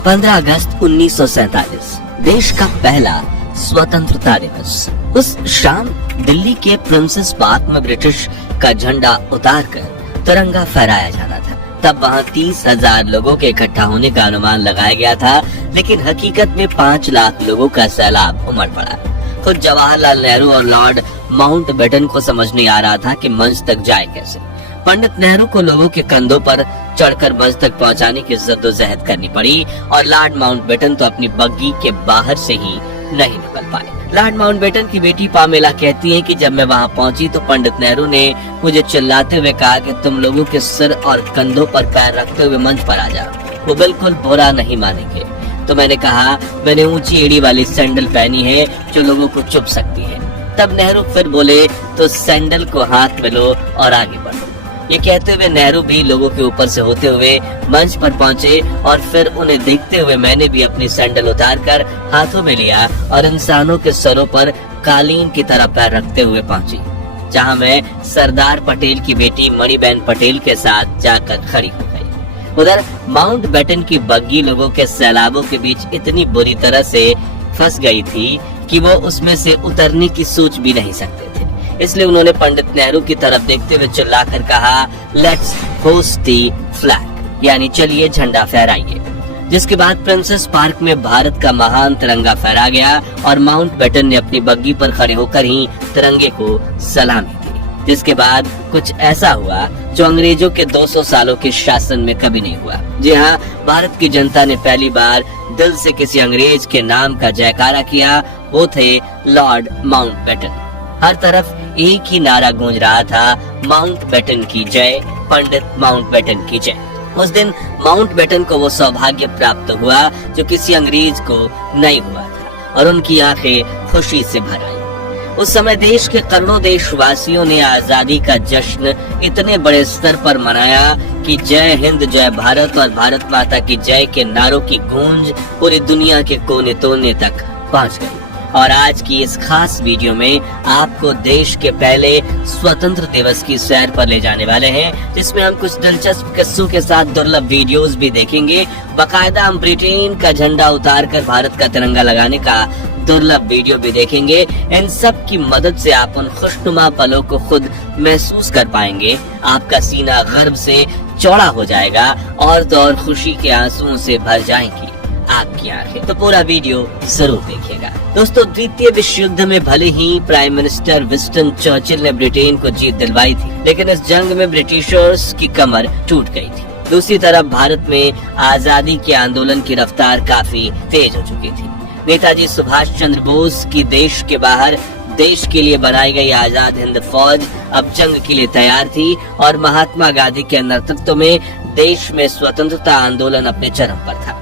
15 अगस्त 1947 देश का पहला स्वतंत्रता दिवस। उस शाम दिल्ली के प्रिंसेस पार्क में ब्रिटिश का झंडा उतारकर तिरंगा फहराया जाना था। तब वहाँ 30,000 लोगों के इकट्ठा होने का अनुमान लगाया गया था, लेकिन हकीकत में 5 लाख लोगों का सैलाब उमड़ पड़ा। खुद जवाहरलाल नेहरू और लॉर्ड माउंटबेटन को समझ नहीं आ रहा था कि मंच तक जाए कैसे। पंडित नेहरू को लोगों के कंधों पर चढ़कर मंच तक पहुंचाने की जद्दोजहद करनी पड़ी और लॉर्ड माउंटबेटन तो अपनी बग्गी के बाहर से ही नहीं निकल पाए। लॉर्ड माउंटबेटन की बेटी पामेला कहती है कि जब मैं वहां पहुंची तो पंडित नेहरू ने मुझे चिल्लाते हुए कहा कि तुम लोगों के सिर और कंधों पर पैर रखते हुए मंच पर आ जाओ। वो बिल्कुल बुरा नहीं मानेंगे। तो मैंने कहा, मैंने ऊंची एड़ी वाली सैंडल पहनी है जो लोगों को चुभ सकती है। तब नेहरू फिर बोले, तो सैंडल को हाथ में लो और आगे बढ़ो। ये कहते हुए नेहरू भी लोगों के ऊपर से होते हुए मंच पर पहुंचे और फिर उन्हें देखते हुए मैंने भी अपनी सैंडल उतारकर हाथों में लिया और इंसानों के सरों पर कालीन की तरह पैर रखते हुए पहुंची, जहां मैं सरदार पटेल की बेटी मणिबेन पटेल के साथ जाकर खड़ी हो गई। उधर माउंटबेटन की बग्गी लोगों के सैलाबों के बीच इतनी बुरी तरह से फंस गई थी कि वो उसमें से उतरने की सोच भी नहीं सकते थे। इसलिए उन्होंने पंडित नेहरू की तरफ देखते हुए चिल्लाकर कहा, लेट्स होस्ट द फ्लैग, यानी चलिए झंडा फहराइए। जिसके बाद प्रिंसेस पार्क में भारत का महान तिरंगा फहरा गया और माउंटबेटन ने अपनी बग्गी पर खड़े होकर ही तिरंगे को सलामी दी। जिसके बाद कुछ ऐसा हुआ जो अंग्रेजों के 200 सालों के शासन में कभी नहीं हुआ। जी हाँ, भारत की जनता ने पहली बार दिल से किसी अंग्रेज के नाम का जयकारा किया। वो थे लॉर्ड माउंटबेटन। हर तरफ एक ही नारा गूंज रहा था, माउंटबेटन की जय, पंडित माउंटबेटन की जय। उस दिन माउंटबेटन को वो सौभाग्य प्राप्त हुआ जो किसी अंग्रेज को नहीं हुआ था और उनकी आंखें खुशी से भर आई। उस समय देश के करोड़ों देशवासियों ने आजादी का जश्न इतने बड़े स्तर पर मनाया कि जय हिंद, जय भारत और भारत माता की जय के नारों की गूंज पूरी दुनिया के कोने कोने तक पहुंच गई। और आज की इस खास वीडियो में आपको देश के पहले स्वतंत्र दिवस की सैर पर ले जाने वाले हैं, जिसमें हम कुछ दिलचस्प किस्सों के साथ दुर्लभ वीडियोस भी देखेंगे। बाकायदा हम ब्रिटेन का झंडा उतारकर भारत का तिरंगा लगाने का दुर्लभ वीडियो भी देखेंगे। इन सब की मदद से आप उन खुशनुमा पलों को खुद महसूस कर पाएंगे। आपका सीना गर्व से चौड़ा हो जाएगा और तो और खुशी के आंसुओं से भर जाएंगी आपकी आंखें। तो पूरा वीडियो जरूर देखिएगा। दोस्तों, द्वितीय विश्व युद्ध में भले ही प्राइम मिनिस्टर विंस्टन चर्चिल ने ब्रिटेन को जीत दिलवाई थी, लेकिन इस जंग में ब्रिटिशर्स की कमर टूट गई थी। दूसरी तरफ भारत में आजादी के आंदोलन की रफ्तार काफी तेज हो चुकी थी। नेताजी सुभाष चंद्र बोस की देश के बाहर देश के लिए बनाई गई आजाद हिंद फौज अब जंग के लिए तैयार थी और महात्मा गांधी के नेतृत्व में देश में स्वतंत्रता आंदोलन अपने चरम पर था।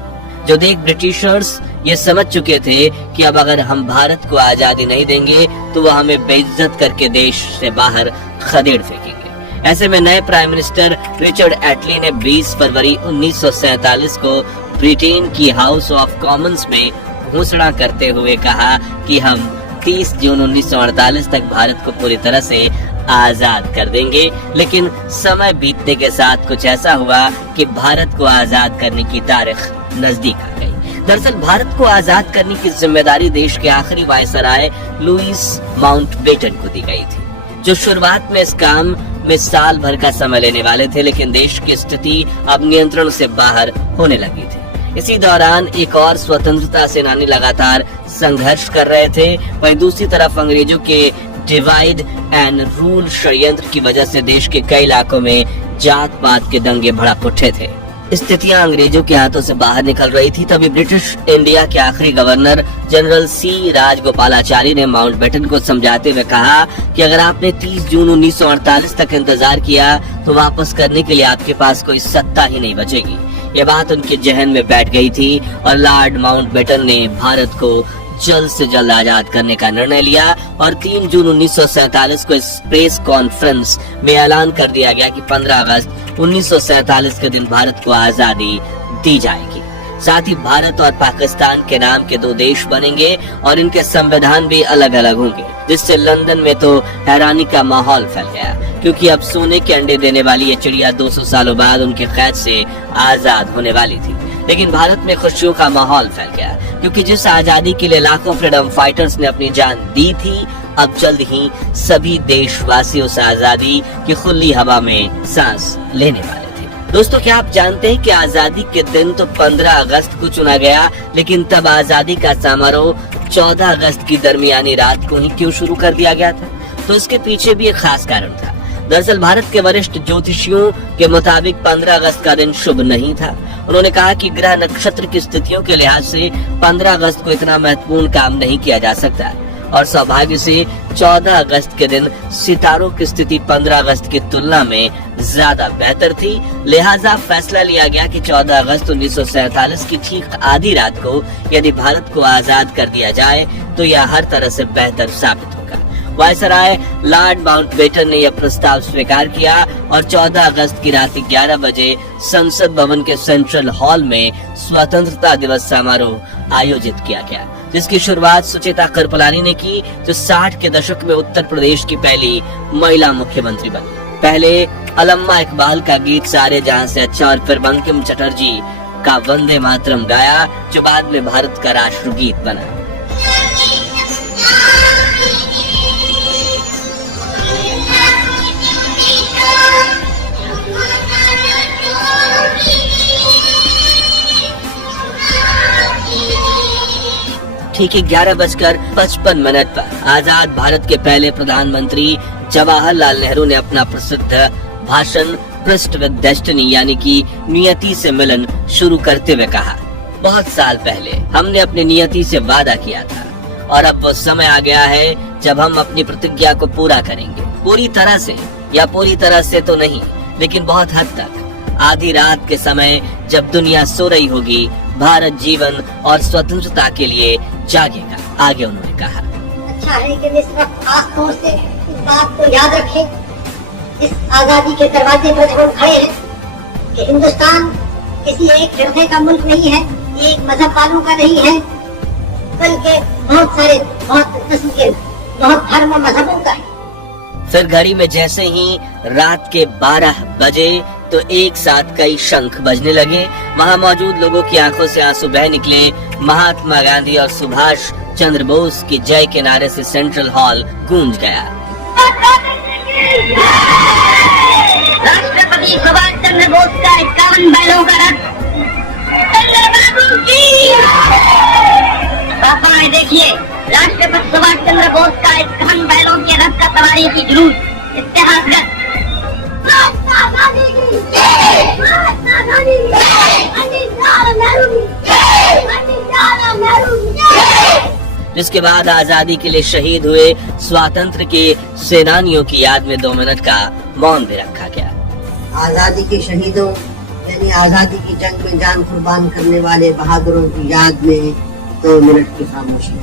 जो देख ब्रिटिशर्स ये समझ चुके थे कि अब अगर हम भारत को आजादी नहीं देंगे तो वो हमें बेइज्जत करके देश से बाहर खदेड़ फेंकेंगे। ऐसे में नए प्राइम मिनिस्टर रिचर्ड एटली ने 20 फरवरी 1947 को ब्रिटेन की हाउस ऑफ कॉमन्स में घोषणा करते हुए कहा कि हम 30 जून 1948 तक भारत को पूरी तरह से आजाद कर देंगे। लेकिन समय बीतने के साथ कुछ ऐसा हुआ कि भारत को आजाद करने की तारीख नजदीक आ गई। दरअसल भारत को आजाद करने की जिम्मेदारी देश के आखिरी वायसराय लुईस माउंटबेटन को दी गई थी, जो शुरुआत में इस काम में साल भर का समय लेने वाले थे, लेकिन देश की स्थिति अब नियंत्रण से बाहर होने लगी थी। इसी दौरान एक और स्वतंत्रता सेनानी लगातार संघर्ष कर रहे थे। वहीं दूसरी तरफ अंग्रेजों के डिवाइड एंड रूल षड्यंत्र की वजह से देश के कई इलाकों में जात पात के दंगे भड़क उठे थे। स्थितियां अंग्रेजों के हाथों से बाहर निकल रही थी। तभी ब्रिटिश इंडिया के आखिरी गवर्नर जनरल सी राजगोपालाचारी ने माउंटबेटन को समझाते हुए कहा कि अगर आपने 30 जून 1948 तक इंतजार किया तो वापस करने के लिए आपके पास कोई सत्ता ही नहीं बचेगी। ये बात उनके जहन में बैठ गई थी और लॉर्ड माउंटबेटन ने भारत को जल्द से जल्द आजाद करने का निर्णय लिया और 3 जून 1947 को इस प्रेस कॉन्फ्रेंस में ऐलान कर दिया गया कि 15 अगस्त 1947 के दिन भारत को आजादी दी जाएगी। साथ ही भारत और पाकिस्तान के नाम के 2 देश बनेंगे और इनके संविधान भी अलग अलग होंगे, जिससे लंदन में तो हैरानी का माहौल फैल गया, क्योंकि अब सोने के अंडे देने वाली ये चिड़िया 200 सालों बाद उनके कैद से आजाद होने वाली थी। लेकिन भारत में खुशियों का माहौल फैल गया, क्योंकि जिस आजादी के लिए लाखों फ्रीडम फाइटर्स ने अपनी जान दी थी, अब जल्द ही सभी देशवासी उस आजादी की खुली हवा में सांस लेने वाले थे। दोस्तों, क्या आप जानते हैं कि आजादी के दिन तो 15 अगस्त को चुना गया, लेकिन तब आजादी का समारोह 14 अगस्त की दरमियानी रात को ही क्यों शुरू कर दिया गया था? तो इसके पीछे भी एक खास कारण था। दरअसल भारत के वरिष्ठ ज्योतिषियों के मुताबिक 15 अगस्त का दिन शुभ नहीं था। उन्होंने कहा कि ग्रह नक्षत्र की स्थितियों के लिहाज से 15 अगस्त को इतना महत्वपूर्ण काम नहीं किया जा सकता, और सौभाग्य से 14 अगस्त के दिन सितारों की स्थिति 15 अगस्त की तुलना में ज्यादा बेहतर थी। लिहाजा फैसला लिया गया कि 14 अगस्त 1947 की ठीक आधी रात को यदि भारत को आजाद कर दिया जाए तो यह हर तरह से बेहतर साबित होगा। वायसराय लॉर्ड माउंटबेटन ने यह प्रस्ताव स्वीकार किया और 14 अगस्त की रात 11 बजे संसद भवन के सेंट्रल हॉल में स्वतंत्रता दिवस समारोह आयोजित किया गया, जिसकी शुरुआत सुचेता कृपलानी ने की, जो 60 के दशक में उत्तर प्रदेश की पहली महिला मुख्यमंत्री बनी। पहले अल्लामा इकबाल का गीत सारे जहां से अच्छा और फिर बंकिम चटर्जी का वंदे मातरम गाया, जो बाद में भारत का राष्ट्रगीत बना। ठीक 11:55 पर आजाद भारत के पहले प्रधानमंत्री जवाहरलाल नेहरू ने अपना प्रसिद्ध भाषण ट्रस्ट विद डेस्टिनी यानी कि नियति से मिलन शुरू करते हुए कहा, बहुत साल पहले हमने अपनी नियति से वादा किया था और अब वो समय आ गया है जब हम अपनी प्रतिज्ञा को पूरा करेंगे। पूरी तरह से या पूरी तरह से तो नहीं, लेकिन बहुत हद तक। आधी रात के समय जब दुनिया सो रही होगी, भारत जीवन और स्वतंत्रता के लिए जागेगा, आगे उन्होंने कहा। अच्छा है कि इस वक्त खास तौर से इस बात को याद रखें, इस आजादी के दरवाजे पर जब हम खड़े हैं कि हिंदुस्तान किसी एक फिरके का मुल्क नहीं है, ये एक मजहब वालों का नहीं है, बल्कि बहुत किस्म के बहुत धर्म और मजहबों का है। फिर घड़ी में जैसे ही रात के 12 बजे तो एक साथ कई शंख बजने लगे। वहाँ मौजूद लोगों की आंखों से आंसू बह निकले। महात्मा गांधी और सुभाष चंद्र बोस की जय के नारे से सेंट्रल हॉल गूंज गया। राष्ट्रपति सुभाष चंद्र बोस का 51 बैलों का रथ देखिए, राष्ट्रपति सुभाष चंद्र बोस का 51 बैलों के रथ का सवारी की जुलूस इतिहासगत जिसके बाद आजादी के लिए शहीद हुए स्वातंत्र के सेनानियों की याद में 2 मिनट का मौन भी रखा गया। आजादी के शहीदों यानी आजादी की जंग में जान कुर्बान करने वाले बहादुरों की याद में 2 मिनट की खामोशी।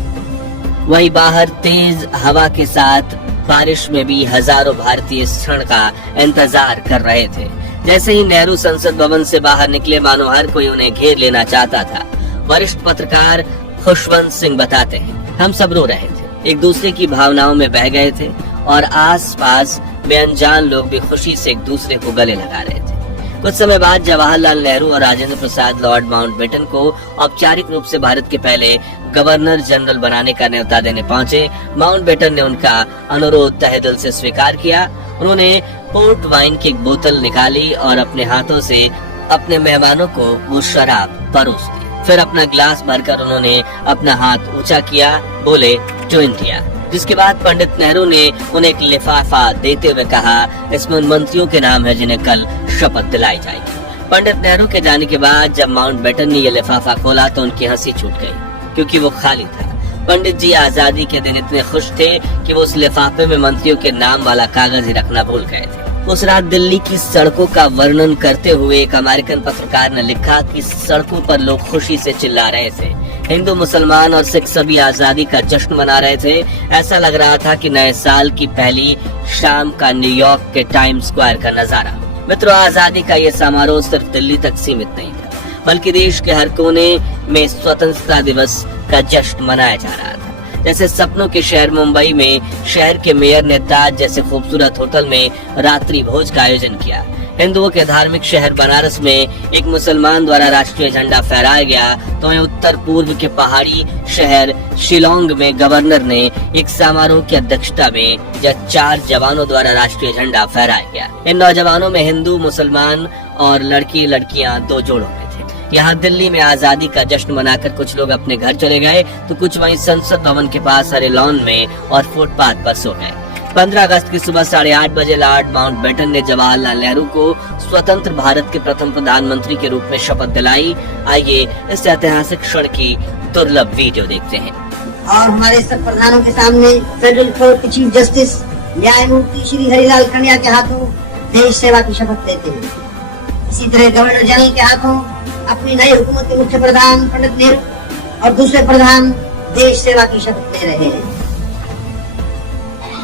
वही बाहर तेज हवा के साथ बारिश में भी हजारों भारतीय इस क्षण का इंतजार कर रहे थे। जैसे ही नेहरू संसद भवन से बाहर निकले, मानो हर कोई उन्हें घेर लेना चाहता था। वरिष्ठ पत्रकार खुशवंत सिंह बताते हैं, हम सब रो रहे थे, एक दूसरे की भावनाओं में बह गए थे और आसपास में अनजान लोग भी खुशी से एक दूसरे को गले लगा रहे थे। कुछ समय बाद जवाहरलाल नेहरू और राजेंद्र प्रसाद लॉर्ड माउंटबेटन को औपचारिक रूप से भारत के पहले गवर्नर जनरल बनाने का न्योता देने पहुंचे। माउंटबेटन ने उनका अनुरोध तहे दिल से स्वीकार किया। उन्होंने पोर्ट वाइन की एक बोतल निकाली और अपने हाथों से अपने मेहमानों को वो शराब परोस दी। फिर अपना गिलास भरकर उन्होंने अपना हाथ ऊंचा किया, बोले टू इंडिया। जिसके बाद पंडित नेहरू ने उन्हें एक लिफाफा देते हुए कहा, इसमें उन मंत्रियों के नाम है जिन्हें कल शपथ दिलाई जाएगी। पंडित नेहरू के जाने के बाद जब माउंटबेटन ने यह लिफाफा खोला तो उनकी हंसी छूट गई, क्योंकि वो खाली था। पंडित जी आजादी के दिन इतने खुश थे कि वो उस लिफाफे में मंत्रियों के नाम वाला कागज ही रखना भूल गए थे। उस रात दिल्ली की सड़कों का वर्णन करते हुए एक अमेरिकन पत्रकार ने लिखा कि सड़कों पर लोग खुशी से चिल्ला रहे थे। हिंदू, मुसलमान और सिख सभी आजादी का जश्न मना रहे थे। ऐसा लग रहा था कि नए साल की पहली शाम का न्यूयॉर्क के टाइम स्क्वायर का नजारा। मित्रों, आजादी का ये समारोह सिर्फ दिल्ली तक सीमित नहीं था, बल्कि देश के हर कोने में स्वतंत्रता दिवस का जश्न मनाया जा रहा था। जैसे सपनों के शहर मुंबई में शहर के मेयर ने ताज जैसे खूबसूरत होटल में रात्रि भोज का आयोजन किया। हिंदुओं के धार्मिक शहर बनारस में एक मुसलमान द्वारा राष्ट्रीय झंडा फहराया गया, तो वहीं उत्तर पूर्व के पहाड़ी शहर शिलोंग में गवर्नर ने एक समारोह की अध्यक्षता में 4 जवानों द्वारा राष्ट्रीय झंडा फहराया गया। इन नौजवानों में हिंदू, मुसलमान और लड़की लड़कियां 2 जोड़ों में थे। यहाँ दिल्ली में आजादी का जश्न मनाकर कुछ लोग अपने घर चले गए, तो कुछ वहीं संसद भवन के पास हरे लॉन में और फुटपाथ पर सो गए। 15 अगस्त की सुबह 8:30 बजे लॉर्ड माउंटबेटन ने जवाहरलाल नेहरू को स्वतंत्र भारत के प्रथम प्रधानमंत्री के रूप में शपथ दिलाई। आइए इस ऐतिहासिक क्षण की दुर्लभ वीडियो देखते हैं। और हमारे सब प्रधानों के सामने फेडरल कोर्ट के चीफ जस्टिस न्यायमूर्ति श्री हरिलाल कन्या के हाथों देश सेवा की शपथ लेते हैं। इसी तरह गवर्नर जनरल के हाथों अपनी नई हुकूमत के मुख्य प्रधान पंडित नेहरू और दूसरे प्रधान देश सेवा की शपथ ले रहे हैं।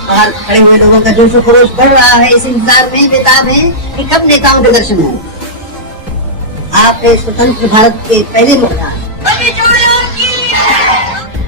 बाहर खड़े हुए लोगों का जोश और खरोश बढ़ रहा है, इस इंतजार में बेताब है कि कब नेताओं के दर्शन हों। आप स्वतंत्र भारत के पहले प्रधान।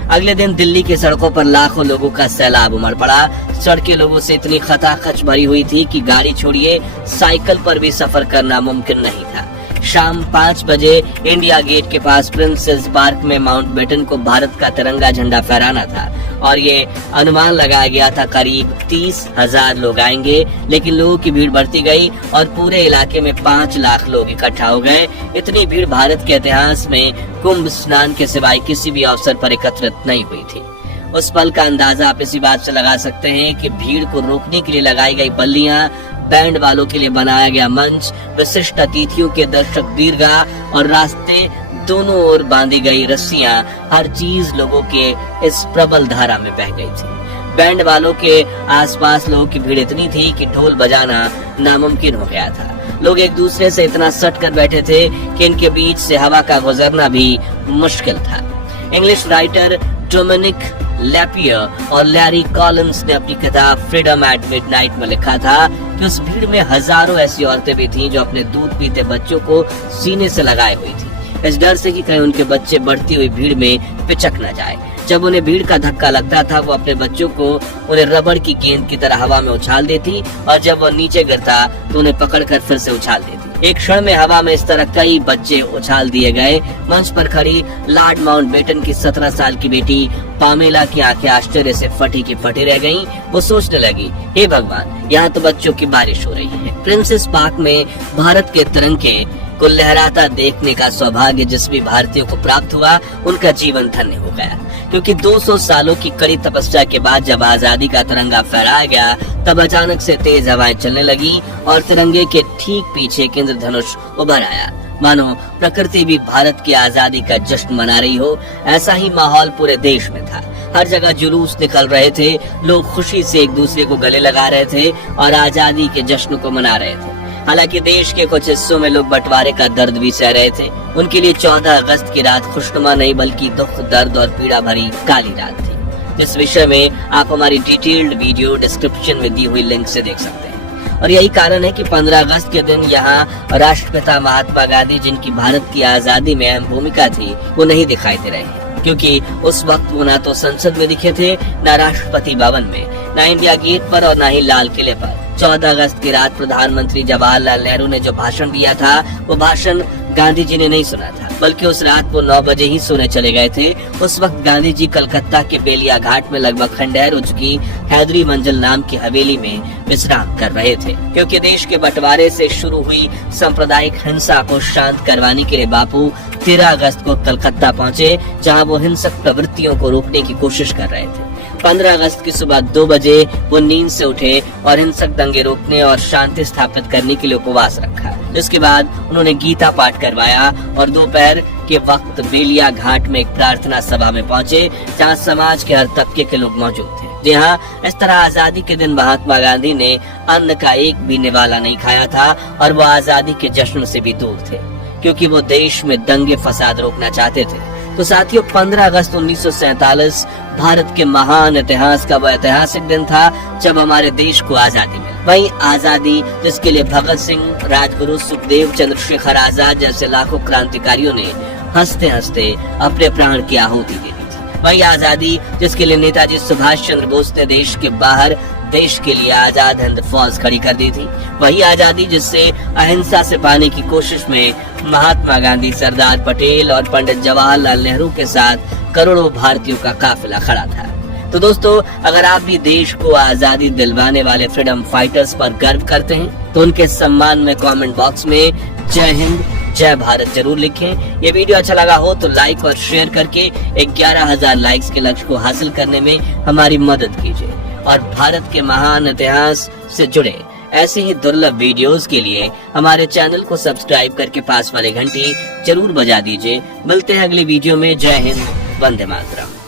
अगले दिन दिल्ली की सड़कों पर लाखों लोगों का सैलाब उमड़ पड़ा। सड़कें लोगों से इतनी खचाखच भरी हुई थी कि गाड़ी छोड़िए साइकिल पर भी सफर करना मुमकिन नहीं था। शाम 5 बजे इंडिया गेट के पास प्रिंसेस पार्क में माउंटबेटन को भारत का तिरंगा झंडा फहराना था और ये अनुमान लगाया गया था करीब 30,000 लोग आएंगे, लेकिन लोगों की भीड़ बढ़ती गई और पूरे इलाके में 5 लाख लोग इकट्ठा हो गए। इतनी भीड़ भारत के इतिहास में कुंभ स्नान के सिवाय किसी भी अवसर पर एकत्रित नहीं हुई थी। उस पल का अंदाजा आप इसी बात से लगा सकते हैं कि भीड़ को रोकने के लिए लगाई गई बल्लियां, बैंड वालों के लिए बनाया गया मंच, विशिष्ट अतिथियों के दर्शक दीर्घा और रास्ते दोनों ओर बांधी गई रस्सियां, हर चीज लोगों के इस प्रबल धारा में बह गई थी। बैंड वालों के आसपास लोगों की भीड़ इतनी थी कि ढोल बजाना नामुमकिन हो गया था। लोग एक दूसरे से इतना सट कर बैठे थे कि इनके बीच से हवा का गुजरना भी मुश्किल था। इंग्लिश राइटर डोमिनिक लैपियर और लैरी कॉलिंस ने अपनी किताब फ्रीडम एट मिडनाइट में लिखा था कि उस भीड़ में हजारों ऐसी औरतें भी थीं जो अपने दूध पीते बच्चों को सीने से लगाए हुई थी, इस डर से कि कहीं उनके बच्चे बढ़ती हुई भीड़ में पिचक न जाए। जब उन्हें भीड़ का धक्का लगता था, वो अपने बच्चों को उन्हें रबड़ की गेंद की तरह हवा में उछाल देती और जब वो नीचे गिरता तो उन्हें पकड़कर फिर से उछाल देती। एक क्षण में हवा में इस तरह कई बच्चे उछाल दिए गए। मंच पर खड़ी लॉर्ड माउंटबेटन की 17 साल की बेटी पामेला की आंखें आश्चर्य से फटी की फटी रह गईं। वो सोचने लगी, हे भगवान, यहाँ तो बच्चों की बारिश हो रही है। प्रिंसेस पार्क में भारत के तिरंगे को लहराता देखने का सौभाग्य जिस भी भारतीयों को प्राप्त हुआ, उनका जीवन धन्य हो गया, क्योंकि 200 सालों की कड़ी तपस्या के बाद जब आजादी का तिरंगा फहराया गया, तब अचानक से तेज हवाएं चलने लगी और तिरंगे के ठीक पीछे एक इंद्रधनुष उभर आया। मानो प्रकृति भी भारत की आजादी का जश्न मना रही हो। ऐसा ही माहौल पूरे देश में था। हर जगह जुलूस निकल रहे थे, लोग खुशी से एक दूसरे को गले लगा रहे थे और आजादी के जश्न को मना रहे थे। हालांकि देश के कुछ हिस्सों में लोग बंटवारे का दर्द भी सह रहे थे। उनके लिए 14 अगस्त की रात खुशनुमा नहीं बल्कि दुख, दर्द और पीड़ा भरी काली रात थी, जिस विषय में आप हमारी डिटेल्ड वीडियो डिस्क्रिप्शन में दी हुई लिंक से देख सकते हैं। और यही कारण है कि 15 अगस्त के दिन यहाँ राष्ट्रपिता महात्मा गांधी, जिनकी भारत की आजादी में अहम भूमिका थी, वो नहीं दिखाई दे रहे हैं, क्योंकि उस वक्त वो ना तो संसद में दिखे थे, ना राष्ट्रपति भवन में, ना इंडिया गेट पर और ना ही लाल किले पर। 14 अगस्त की रात प्रधानमंत्री जवाहरलाल नेहरू ने जो भाषण दिया था, वो भाषण गांधी जी ने नहीं सुना था, बल्कि उस रात वो 9 बजे ही सोने चले गए थे। उस वक्त गांधी जी कलकत्ता के बेलिया घाट में लगभग खंडहर हो चुकी हैदरी मंजिल नाम की हवेली में विश्राम कर रहे थे, क्योंकि देश के बंटवारे से शुरू हुई सांप्रदायिक हिंसा को शांत करवाने के लिए बापू 13 अगस्त को कलकत्ता पहुंचे, जहां वो हिंसक प्रवृत्तियों को रोकने की कोशिश कर रहे थे। 15 अगस्त की सुबह 2 बजे वो नींद से उठे और हिंसक दंगे रोकने और शांति स्थापित करने के लिए उपवास रखा। जिसके बाद उन्होंने गीता पाठ करवाया और दोपहर के वक्त बेलिया घाट में एक प्रार्थना सभा में पहुंचे, जहां समाज के हर तबके के लोग मौजूद थे। जी हाँ, इस तरह आजादी के दिन महात्मा गांधी ने अन्न का एक भी निवाला नहीं खाया था और वो आजादी के जश्न से भी दूर थे, क्योंकि वो देश में दंगे फसाद रोकना चाहते थे। तो साथियों, 15 अगस्त 1947 भारत के महान इतिहास का वह ऐतिहासिक दिन था जब हमारे देश को आजादी मिली। वही आजादी जिसके लिए भगत सिंह, राजगुरु, सुखदेव, चंद्रशेखर आजाद जैसे लाखों क्रांतिकारियों ने हंसते हंसते अपने प्राण की आहुति दे दी थी। वही आजादी जिसके लिए नेताजी सुभाष चंद्र बोस ने देश के बाहर देश के लिए आजाद हिंद फौज खड़ी कर दी थी। वही आजादी जिससे अहिंसा से पाने की कोशिश में महात्मा गांधी, सरदार पटेल और पंडित जवाहरलाल नेहरू के साथ करोड़ों भारतीयों का काफिला खड़ा था। तो दोस्तों, अगर आप भी देश को आजादी दिलवाने वाले फ्रीडम फाइटर्स पर गर्व करते हैं तो उनके सम्मान में कमेंट बॉक्स में जय हिंद, जय भारत जरूर लिखें। ये वीडियो अच्छा लगा हो तो लाइक और शेयर करके 11,000 लाइक्स के लक्ष्य को हासिल करने में हमारी मदद कीजिए। और भारत के महान इतिहास से जुड़े ऐसे ही दुर्लभ वीडियोस के लिए हमारे चैनल को सब्सक्राइब करके पास वाले घंटी जरूर बजा दीजिए। मिलते हैं अगली वीडियो में। जय हिंद, वंदे मातरम।